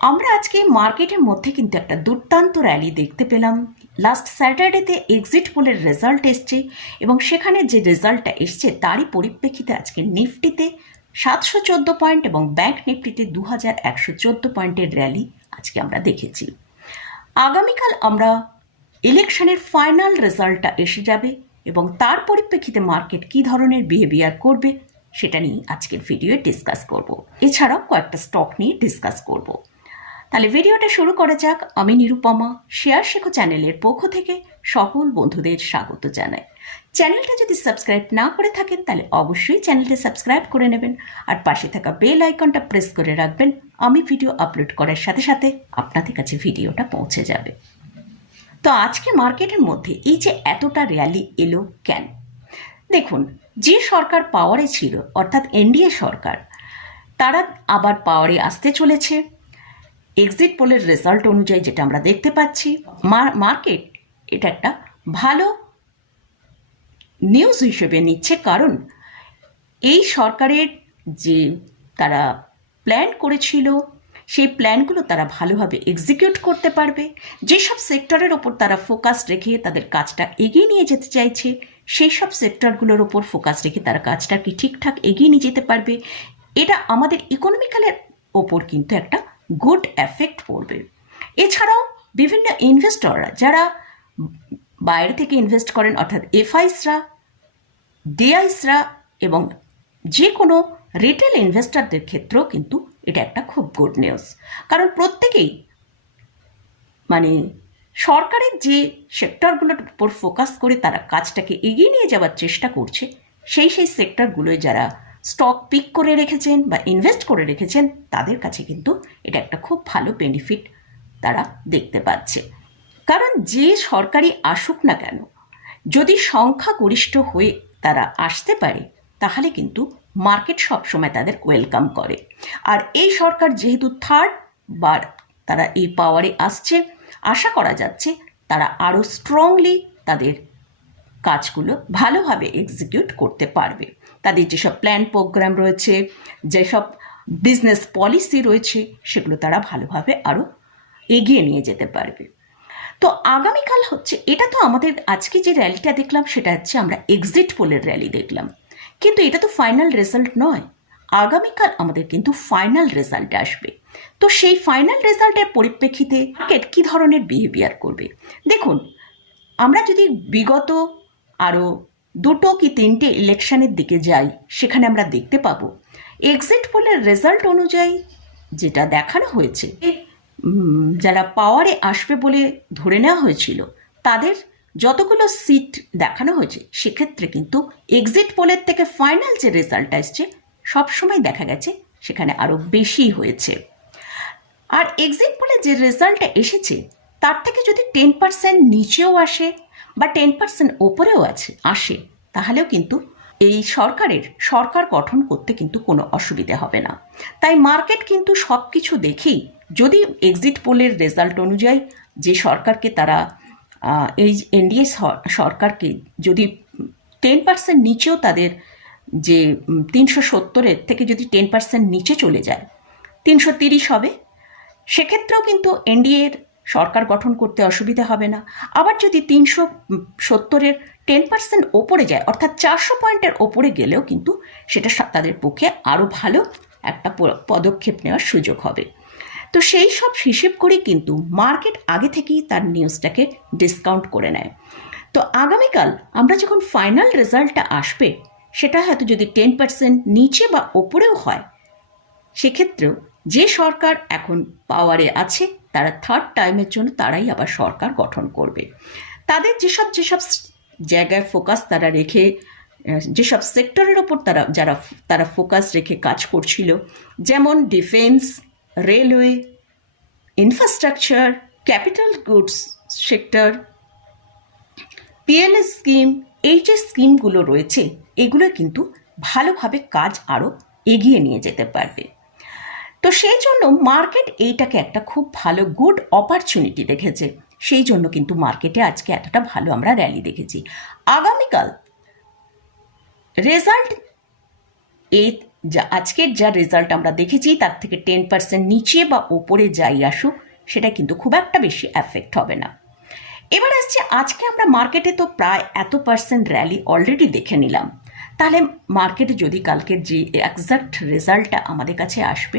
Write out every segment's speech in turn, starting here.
আমরা আজকে মার্কেটের মধ্যে কিন্তু একটা দুর্দান্ত র্যালি দেখতে পেলাম। লাস্ট স্যাটারডেতে এক্সিট পোলের রেজাল্ট এসছে এবং সেখানে যে রেজাল্টটা এসছে তারই পরিপ্রেক্ষিতে আজকে নিফটিতে সাতশো চোদ্দ পয়েন্ট এবং ব্যাংক নিফটিতে দু হাজার একশো চোদ্দ পয়েন্টের র্যালি আজকে আমরা দেখেছি। আগামীকাল আমরা ইলেকশনের ফাইনাল রেজাল্টটা এসে যাবে এবং তার পরিপ্রেক্ষিতে মার্কেট কী ধরনের বিহেভিয়ার করবে সেটা নিয়ে আজকের ভিডিওয়ে ডিসকাস করব। এছাড়াও কয়েকটা স্টক নিয়ে ডিসকাস করব। তাহলে ভিডিওটা শুরু করা যাক আমি নিরুপমা শেয়ার শেখো চ্যানেলের পক্ষ থেকে সকল বন্ধুদের স্বাগত জানাই। চ্যানেলটা যদি সাবস্ক্রাইব না করে থাকেন, তাহলে অবশ্যই চ্যানেলটা সাবস্ক্রাইব করে নেবেন আর পাশে থাকা বেল আইকনটা প্রেস করে রাখবেন। আমি ভিডিও আপলোড করার সাথে সাথে আপনাদের কাছে ভিডিওটা পৌঁছে যাবে। তো আজকে মার্কেটের মধ্যে এই যে এতটা র্যালি এলো কেন? দেখুন, যে সরকার পাওয়ারে ছিল, অর্থাৎ এনডিএ সরকার, তারা আবার পাওয়ারে আসতে চলেছে। এক্সিট পোলের রেজাল্ট অনুযায়ী যেটা আমরা দেখতে পাচ্ছি মার্কেট এটা একটা ভালো নিউজ হিসেবে নিচ্ছে কারণ এই সরকারের যে তারা প্ল্যান করেছিল, সেই প্ল্যানগুলো তারা ভালোভাবে এক্সিকিউট করতে পারবে। যেসব সেক্টরের ওপর তারা ফোকাস রেখে তাদের কাজটা এগিয়ে নিয়ে যেতে চাইছে সেই সব সেক্টরগুলোর ওপর ফোকাস রেখে তারা কাজটাকে ঠিকঠাক এগিয়ে নিয়ে যেতে পারবে, এটা আমাদের ইকোনমিক্যালের ওপর কিন্তু একটা গুড এফেক্ট পড়বে। এছাড়াও বিভিন্ন ইনভেস্টররা যারা বাইরে থেকে ইনভেস্ট করেন, অর্থাৎ এফআইসরা ডিআইসরা এবং যে কোনো রিটেল ইনভেস্টরদের ক্ষেত্রেও কিন্তু এটা একটা খুব গুড নিউজ কারণ প্রত্যেকেই মানে সরকারের যে সেক্টরগুলোর উপর ফোকাস করে তারা কাজটাকে এগিয়ে নিয়ে যাওয়ার চেষ্টা করছে, সেই সেই সেক্টরগুলোয় যারা স্টক পিক করে রেখেছেন বা ইনভেস্ট করে রেখেছেন, তাদের কাছে কিন্তু এটা একটা খুব ভালো বেনিফিট তারা দেখতে পাচ্ছে। কারণ যে সরকারি আসুক না কেন, যদি সংখ্যাগরিষ্ঠ হয়ে তারা আসতে পারে, তাহলে কিন্তু মার্কেট সবসময় তাদের ওয়েলকাম করে। আর এই সরকার যেহেতু থার্ড বার তারা এই পাওয়ারে আসছে, আশা করা যাচ্ছে তারা আরও স্ট্রংলি তাদের কাজগুলো ভালোভাবে এক্সিকিউট করতে পারবে। তাদের যেসব প্ল্যান প্রোগ্রাম রয়েছে, যেসব বিজনেস পলিসি রয়েছে, সেগুলো তারা ভালোভাবে আরও এগিয়ে নিয়ে যেতে পারবে। তো আগামীকাল হচ্ছে, এটা তো আমাদের আজকে যে র্যালিটা দেখলাম, সেটা হচ্ছে আমরা এক্সিট পোলের র্যালি দেখলাম। কিন্তু এটা তো ফাইনাল রেজাল্ট নয়। আগামীকাল আমাদের কিন্তু ফাইনাল রেজাল্ট আসবে। তো সেই ফাইনাল রেজাল্টের পরিপ্রেক্ষিতে মার্কেট কী ধরনের বিহেভিয়ার করবে? দেখুন, আমরা যদি বিগত আরও দুটো কি তিনটে ইলেকশনের দিকে যাই, সেখানে আমরা দেখতে পাবো। এক্সিট পোলের রেজাল্ট অনুযায়ী যেটা দেখানো হয়েছে যারা পাওয়ারে আসবে বলে ধরে নেওয়া হয়েছিল, তাদের যতগুলো সিট দেখানো হয়েছে, সেক্ষেত্রে কিন্তু এক্সিট পোলের থেকে ফাইনাল যে রেজাল্ট আসছে সবসময় দেখা গেছে, সেখানে আরও বেশি হয়েছে। আর এক্সিট পোলে যে রেজাল্টটা এসেছে, তার থেকে যদি টেন পার্সেন্ট নিচেও আসে বা টেন পার্সেন্ট ওপরেও আছে, আসে, তাহলেও কিন্তু এই সরকারের, সরকার গঠন করতে কিন্তু কোনো অসুবিধে হবে না। তাই মার্কেট কিন্তু সব কিছু দেখেই, যদি এক্সিট পোলের রেজাল্ট অনুযায়ী যে সরকারকে তারা এই এনডিএ সরকারকে যদি টেন পার্সেন্ট নিচেও তাদের যে তিনশো সত্তরের থেকে যদি টেন পার্সেন্ট নিচে চলে যায়, তিনশো তিরিশ হবে, সেক্ষেত্রেও কিন্তু এনডিএর সরকার গঠন করতে অসুবিধা হবে না। আবার যদি তিনশো সত্তরের টেন পার্সেন্ট ওপরে যায়, অর্থাৎ চারশো পয়েন্টের ওপরে গেলেও কিন্তু সেটা তাদের পক্ষে আরও ভালো একটা পদক্ষেপ নেওয়ার সুযোগ হবে। তো সেই সব হিসেব করেই কিন্তু মার্কেট আগে থেকেই তার নিউজটাকে ডিসকাউন্ট করে নেয়। তো আগামীকাল আমরা যখন ফাইনাল রেজাল্টটা আসবে, সেটা হয়তো যদি টেন পার্সেন্ট নিচে বা ওপরেও হয়, সেক্ষেত্রেও যে সরকার এখন পাওয়ারে আছে তারা থার্ড টাইমের জন্য তারাই আবার সরকার গঠন করবে। তাদের যেসব যেসব জায়গায় ফোকাস তারা রেখে যেসব সেক্টরের ওপর তারা, যারা, তারা ফোকাস রেখে কাজ করছিল, যেমন defence railway infrastructure capital goods sector PLS scheme এই যে স্কিমগুলো রয়েছে, এগুলো কিন্তু ভালোভাবে কাজ আরও এগিয়ে নিয়ে যেতে পারবে। তো সেই জন্য মার্কেট এইটাকে একটা খুব ভালো গুড অপরচুনিটি দেখেছে। সেই জন্য কিন্তু মার্কেটে আজকে এতটা ভালো আমরা র্যালি দেখেছি। আগামীকাল রেজাল্ট এই যা আজকের যা রেজাল্ট আমরা দেখেছি, তার থেকে টেন পার্সেন্ট নিচে বা ওপরে যাই আসুক, সেটা কিন্তু খুব একটা বেশি এফেক্ট হবে না। এবার আসছে, আজকে আমরা মার্কেটে তো প্রায় এত পার্সেন্ট র্যালি অলরেডি দেখে নিলাম। তাহলে মার্কেটে যদি কালকের যে এক্সাক্ট রেজাল্টটা আমাদের কাছে আসবে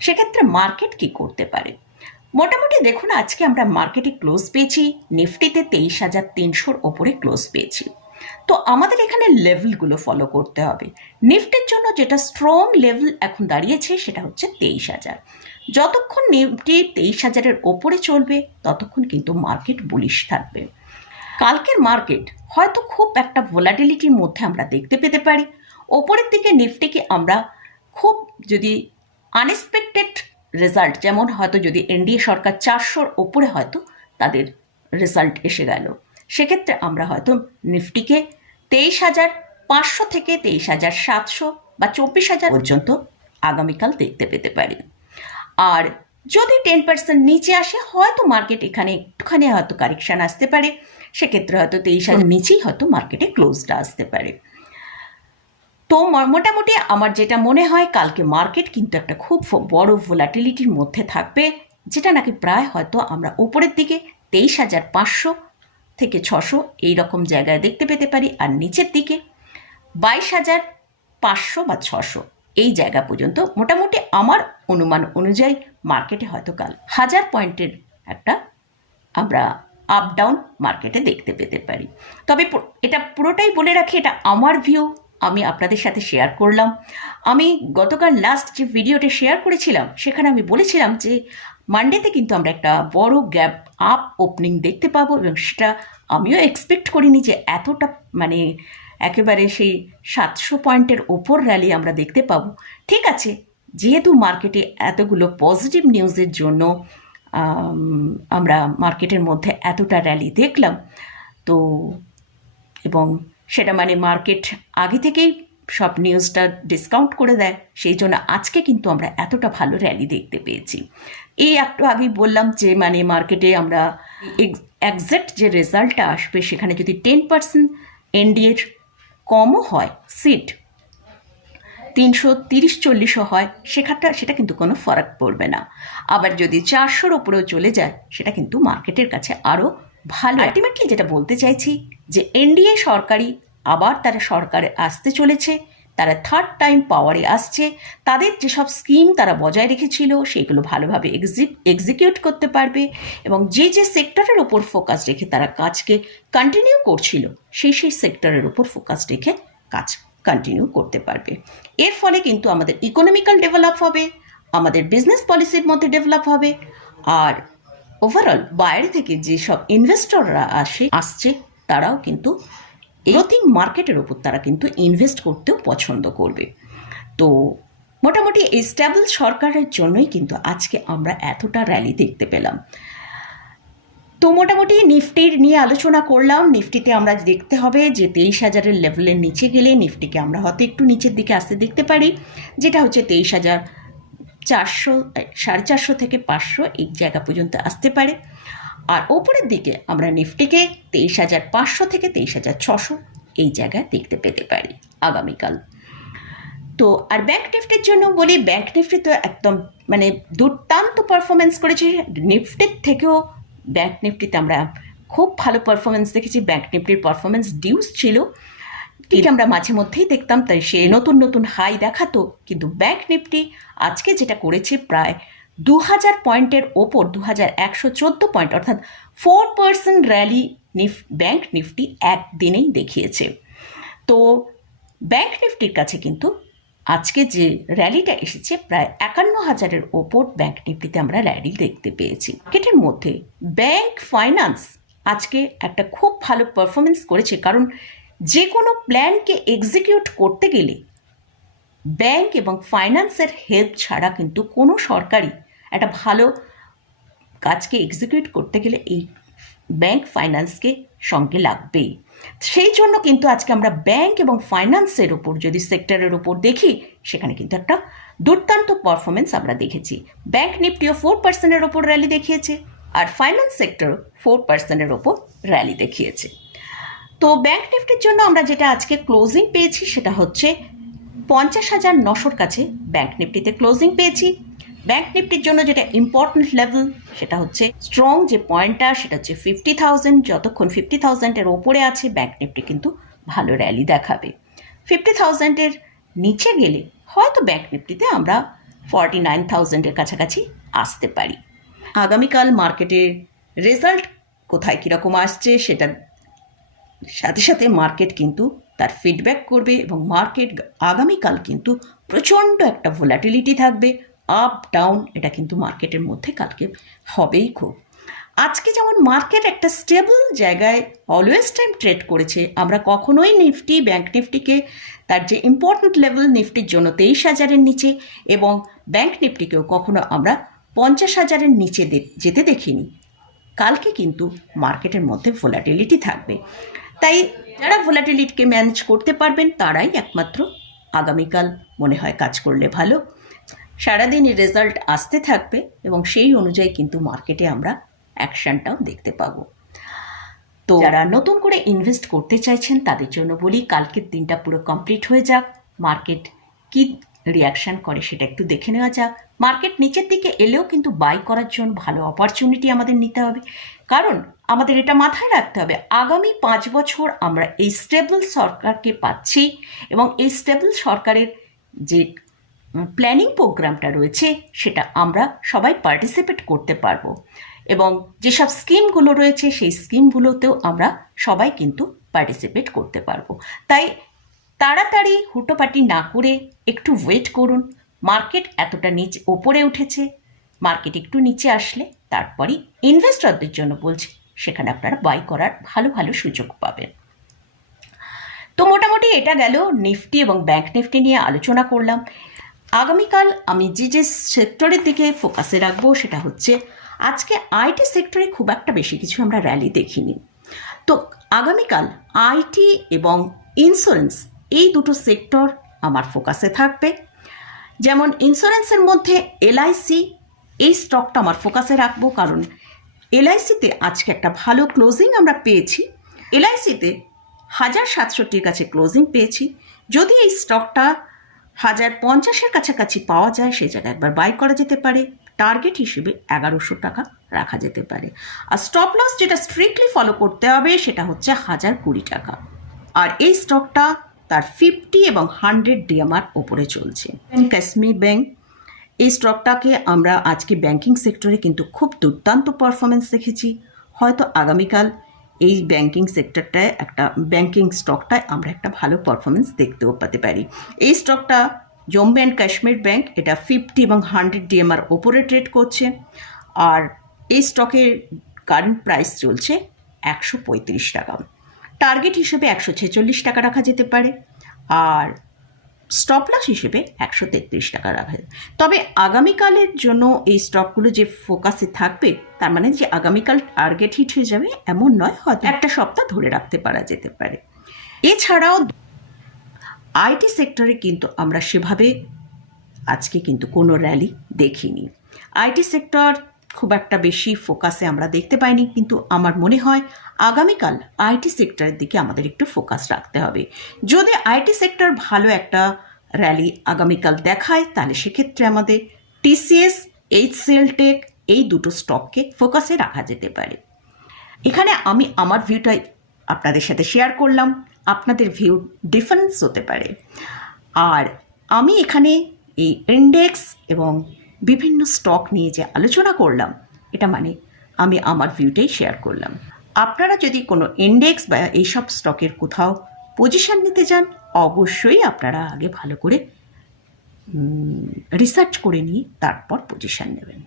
সেক্ষেত্রে মার্কেট কি করতে পারে? মোটামুটি দেখুন, আজকে আমরা মার্কেটে ক্লোজ পেয়েছি নিফটিতে তেইশ হাজার তিনশোর ওপরে ক্লোজ পেয়েছি। তো আমাদের এখানে লেভেলগুলো ফলো করতে হবে। নিফটির জন্য যেটা স্ট্রং লেভেল এখন দাঁড়িয়েছে, সেটা হচ্ছে তেইশ হাজার। যতক্ষণ নিফটি তেইশ হাজারের ওপরে চলবে, ততক্ষণ কিন্তু মার্কেট বুলিশ থাকবে। কালকের মার্কেট হয়তো খুব একটা ভোলাটিলিটির মধ্যে আমরা দেখতে পেতে পারি। ওপরের দিকে নিফটিকে আমরা খুব যদি আনএক্সপেক্টেড রেজাল্ট যেমন হয়তো যদি এনডিএ সরকার চারশোর ওপরে হয়তো তাদের রেজাল্ট এসে গেল। সেক্ষেত্রে আমরা হয়তো নিফটিকে তেইশ হাজার পাঁচশো থেকে তেইশ হাজার সাতশো বা চব্বিশ হাজার পর্যন্ত আগামীকাল দেখতে পেতে পারি। আর যদি টেন পার্সেন্ট নিচে আসে হয়তো মার্কেট এখানে একটুখানি হয়তো কারেকশান আসতে পারে। সেক্ষেত্রে হয়তো তেইশ হাজার নিচেই হয়তো মার্কেটে ক্লোজটা আসতে পারে। তো মোটামুটি আমার যেটা মনে হয় কালকে মার্কেট কিন্তু একটা খুব বড় ভোলাটিলিটির মধ্যে থাকবে, যেটা নাকি প্রায় হয়তো আমরা ওপরের দিকে তেইশ হাজার পাঁচশো থেকে ছশো এই রকম জায়গায় দেখতে পেতে পারি আর নিচের দিকে বাইশ হাজার পাঁচশো বা ছশো এই জায়গা পর্যন্ত মোটামুটি আমার অনুমান অনুযায়ী মার্কেটে হয়তো কাল হাজার পয়েন্টের একটা আমরা আপ ডাউন মার্কেটে দেখতে পেতে পারি। তবে এটা পুরোটাই বলে রাখি, এটা আমার ভিউ আমি আপনাদের সাথে শেয়ার করলাম। আমি গতকাল লাস্ট যে ভিডিওটা শেয়ার করেছিলাম, সেখানে আমি বলেছিলাম যে মানডেতে কিন্তু আমরা একটা বড় গ্যাপ আপ ওপেনিং দেখতে পাবো এবং সেটা আমিও এক্সপেক্ট করিনি যে এতটা মানে একেবারে সেই সাতশো পয়েন্টের ওপর র্যালি আমরা দেখতে পাবো। ঠিক আছে, যেহেতু মার্কেটে এতগুলো পজিটিভ নিউজের জন্য আমরা মার্কেটের মধ্যে এতটা র্যালি দেখলাম, তো এবং সেটা মানে মার্কেট আগে থেকেই সব নিউজটা ডিসকাউন্ট করে দেয়। সেই জন্য আজকে কিন্তু আমরা এতটা ভালো র্যালি দেখতে পেয়েছি। এই একটু আগেই বললাম যে মানে মার্কেটে আমরা একজ্যাক্ট যে রেজাল্টটা আসবে, সেখানে যদি টেন পার্সেন্ট এনডিএর কমও হয় সিট তিনশো তিরিশ চল্লিশও হয়, সেখানটা, সেটা কিন্তু কোনো ফারাক পড়বে না। আবার যদি চারশোর ওপরেও চলে যায়, সেটা কিন্তু মার্কেটের কাছে আরও ভালো। আলটিমেটলি যেটা বলতে চাইছি যে এনডিএ সরকারি, আবার তারা সরকারে আসতে চলেছে, তারা থার্ড টাইম পাওয়ারে আসছে, তাদের যেসব স্কিম তারা বজায় রেখেছিল, সেগুলো ভালোভাবে এক্সিকিউট করতে পারবে এবং যে যে সেক্টরের ওপর ফোকাস রেখে তারা কাজকে কন্টিনিউ করছিল, সেই সেই সেক্টরের ওপর ফোকাস রেখে কাজ কন্টিনিউ করতে পারবে। এর ফলে কিন্তু আমাদের ইকোনমিক্যাল ডেভেলপ হবে, আমাদের বিজনেস পলিসির মধ্যে ডেভেলপ হবে, আর ওভারঅল বাইরে থেকে যেসব ইনভেস্টররা আসে, আসছে, তারাও কিন্তু এরথিং মার্কেটের ওপর তারা কিন্তু ইনভেস্ট করতেও পছন্দ করবে। তো মোটামুটি স্ট্যাবল সরকারের জন্যই কিন্তু আজকে আমরা এতটা র্যালি দেখতে পেলাম। তো মোটামুটি নিফটির নিয়ে আলোচনা করলাম। নিফটিতে আমরা দেখতে হবে যে তেইশ হাজারের লেভেলের নিচে গেলে নিফটিকে আমরা হয়তো একটু নিচের দিকে আসতে দেখতে পারি। যেটা হচ্ছে তেইশ হাজার চারশো সাড়ে চারশো থেকে পাঁচশো এই জায়গা পর্যন্ত আসতে পারে। আর ওপরের দিকে আমরা নিফটিকে তেইশ হাজার পাঁচশো থেকে তেইশ হাজার ছশো এই জায়গায় দেখতে পেতে পারি আগামীকাল। তো আর ব্যাংক নিফটির জন্য বলি, ব্যাংক নিফটি তো একদম মানে দুর্দান্ত পারফরমেন্স করেছে। নিফটির থেকেও ব্যাংক নিফটিতে আমরা খুব ভালো পারফরমেন্স দেখেছি। ব্যাংক নিফটির পারফরমেন্স ডিউস ছিল। ঠিক আমরা মাঝে মধ্যেই দেখতাম, তাই সে নতুন নতুন হাই দেখাতো। কিন্তু ব্যাংক নিফটি আজকে যেটা করেছে প্রায় দু হাজার পয়েন্টের ওপর দু হাজার একশো চোদ্দ পয়েন্ট, অর্থাৎ ফোর পার্সেন্ট র্যালি নিফ, ব্যাংক নিফটি একদিনেই দেখিয়েছে। তো ব্যাংক নিফটির কাছে কিন্তু আজকে যে র্যালিটা এসেছে, প্রায় একান্ন হাজারের ওপর ব্যাংক নিফটিতে আমরা র্যালি দেখতে পেয়েছি। মার্কেটের মধ্যে ব্যাংক ফাইন্যান্স আজকে একটা খুব ভালো পারফরমেন্স করেছে, কারণ যে কোনো প্ল্যানকে এক্সিকিউট করতে গেলে ব্যাংক এবং ফাইন্যান্সের হেল্প ছাড়া কিন্তু কোনো সরকারি একটা ভালো কাজকে এক্সিকিউট করতে গেলে এই ব্যাংক ফাইন্যান্সকে সঙ্গে লাগবেই সেই জন্য কিন্তু আজকে আমরা ব্যাংক এবং ফাইন্যান্সের ওপর যদি সেক্টরের ওপর দেখি, সেখানে কিন্তু একটা দুর্দান্ত পারফরমেন্স আমরা দেখেছি। ব্যাংক নিফটিও ফোর পার্সেন্টের ওপর র্যালি দেখিয়েছে আর ফাইন্যান্স সেক্টর ফোর পার্সেন্টের ওপর র্যালি দেখিয়েছে। তো ব্যাংক নিফটির জন্য আমরা যেটা আজকে ক্লোজিং পেয়েছি সেটা হচ্ছে পঞ্চাশ হাজার নশোর কাছে ব্যাংক নিফটিতে ক্লোজিং পেয়েছি। ব্যাংক নিফটির জন্য যেটা ইম্পর্ট্যান্ট লেভেল সেটা হচ্ছে স্ট্রং যে পয়েন্টটা সেটা হচ্ছে ফিফটি থাউজেন্ড যতক্ষণ ফিফটি থাউজেন্ডের ওপরে আছে ব্যাংক নিফটি কিন্তু ভালো র্যালি দেখাবে। ফিফটি থাউজেন্ডের নিচে গেলে হয়তো ব্যাংক নিফটিতে আমরা ফর্টি নাইন থাউজেন্ডের কাছাকাছি আসতে পারি। আগামীকাল মার্কেটের রেজাল্ট কোথায় কীরকম আসছে, সেটা সাথে সাথে মার্কেট কিন্তু তার ফিডব্যাক করবে এবং মার্কেট আগামীকাল কিন্তু প্রচণ্ড একটা ভোলাটিলিটি থাকবে আপ ডাউন এটা কিন্তু মার্কেটের মধ্যে কালকে হবেই খুব। আজকে যেমন মার্কেট একটা স্টেবল জায়গায় অলওয়েজ টাইম ট্রেড করেছে, আমরা কখনোই নিফটি ব্যাঙ্ক নিফটিকে তার যে ইম্পর্ট্যান্ট লেভেল নিফটির জন্য তেইশ হাজারের নিচে এবং ব্যাঙ্ক নিফটিকেও কখনো আমরা পঞ্চাশ হাজারের নিচে যেতে দেখিনি। কালকে কিন্তু মার্কেটের মধ্যে ভোলাটিলিটি থাকবে। তাই যারা ভোলাটিলিটিকে ম্যানেজ করতে পারবেন তারাই একমাত্র আগামীকাল মনে হয় কাজ করলে ভালো। সারাদিনই রেজাল্ট আসতে থাকবে এবং সেই অনুযায়ী কিন্তু মার্কেটে আমরা অ্যাকশনটাও দেখতে পাবো। তো যারা নতুন করে ইনভেস্ট করতে চাইছেন তাদের জন্য বলি কালকের দিনটা পুরো কমপ্লিট হয়ে যাক। মার্কেট কি রিয়াকশন করে সেটা একটু দেখে নেওয়া যাক। মার্কেট নিচের দিকে এলেও কিন্তু বাই করার জন্য ভালো অপরচুনিটি আমাদের নিতে হবে। কারণ আমাদের এটা মাথায় রাখতে হবে। আগামী পাঁচ বছর আমরা এই স্টেবল সরকারকে পাচ্ছি এবং এই স্টেবল সরকারের যে প্ল্যানিং প্রোগ্রামটা রয়েছে, সেটা আমরা সবাই পার্টিসিপেট করতে পারব। এবং যেসব স্কিমগুলো রয়েছে, সেই স্কিমগুলোতেও আমরা সবাই কিন্তু পার্টিসিপেট করতে পারব। তাই তাড়াতাড়ি হুটোপাটি না করে একটু ওয়েট করুন। মার্কেট এতটা নিচে, ওপরে উঠেছে। মার্কেট একটু নিচে আসলে, তারপরই ইনভেস্টরদের জন্য বলছি সেখানে আপনারা বাই করার ভালো ভালো সুযোগ পাবেন। তো মোটামুটি এটা গেল নিফটি এবং ব্যাংক নিফটি নিয়ে আলোচনা করলাম। আগামীকাল আমি যে যে সেক্টরের দিকে ফোকাসে রাখব সেটা হচ্ছে, আজকে আইটি সেক্টরে খুব একটা বেশি কিছু আমরা র্যালি দেখিনি। তো আগামীকাল আইটি এবং ইন্স্যুরেন্স এই দুটো সেক্টর আমার ফোকাসে থাকবে। যেমন ইন্স্যুরেন্সের মধ্যে এলআইসি এই স্টকটা আমার ফোকাসে রাখব, কারণ এলআইসিতে আজকে একটা ভালো ক্লোজিং আমরা পেয়েছি। এলআইসিতে হাজার সাতষট্টির কাছে ক্লোজিং পেয়েছি। যদি এই স্টকটা হাজার পঞ্চাশের কাছাকাছি পাওয়া যায় সেই জায়গায় একবার বাই করা যেতে পারে। টার্গেট হিসেবে এগারোশো টাকা রাখা যেতে পারে। আর স্টপ লস যেটা স্ট্রিক্টলি ফলো করতে হবে, সেটা হচ্ছে হাজার কুড়ি টাকা। আর এই স্টকটা তার ফিফটি এবং হান্ড্রেড ডিএমআর ওপরে চলছে। কাশ্মীর ব্যাংক এই স্টকটাকে আমরা আজকে ব্যাংকিং সেক্টরে কিন্তু খুব দুর্দান্ত পারফরমেন্স দেখেছি। হয়তো আগামীকাল এই ব্যাংকিং সেক্টরটায় একটা ব্যাংকিং স্টকটায় আমরা একটা ভালো পারফরমেন্স দেখতেও পেতে পারি। এই স্টকটা জম্মু অ্যান্ড কাশ্মীর ব্যাংক এটা ফিফটি এবং হান্ড্রেড ডিএমআর ওপরে ট্রেড করছে আর এই স্টকের কারেন্ট প্রাইস চলছে একশো পঁয়ত্রিশ টাকা। টার্গেট হিসেবে একশো ছেচল্লিশ টাকা রাখা যেতে পারে। আর স্টপ লস হিসেবে একশো তেত্রিশ টাকা রাখা। তবে আগামীকালের জন্য এই স্টকগুলো যে ফোকাসে থাকবে, তার মানে যে আগামীকাল টার্গেট হিট হয়ে যাবে, এমন নয়, হয়তো একটা সপ্তাহ ধরে রাখতে পারা যেতে পারে এছাড়াও আইটি সেক্টরে কিন্তু আমরা সেভাবে আজকে কিন্তু কোনো র্যালি দেখিনি আইটি সেক্টর খুব একটা বেশি ফোকাসে আমরা দেখতে পাইনি। কিন্তু আমার মনে হয় আগামীকাল আইটি সেক্টরের দিকে আমাদের একটু ফোকাস রাখতে হবে। যদি আইটি সেক্টর ভালো একটা র্যালি আগামীকাল দেখায়, তাহলে সেক্ষেত্রে আমাদের টিসিএস এইচসিএল টেক এই দুটো স্টককে ফোকাসে রাখা যেতে পারে। এখানে আমি আমার ভিউটাই আপনাদের সাথে শেয়ার করলাম। আপনাদের ভিউ ডিফারেন্স হতে পারে। আর আমি এখানে এই ইন্ডেক্স এবং বিভিন্ন স্টক নিয়ে যে আলোচনা করলাম, এটা মানে আমি আমার ভিউটাই শেয়ার করলাম। আপনারা যদি কোনো ইন্ডেক্স বা এইসব স্টকের কোথাও পজিশান নিতে যান অবশ্যই আপনারা আগে ভালো করে রিসার্চ করে নিয়ে তারপর পজিশান নেবেন।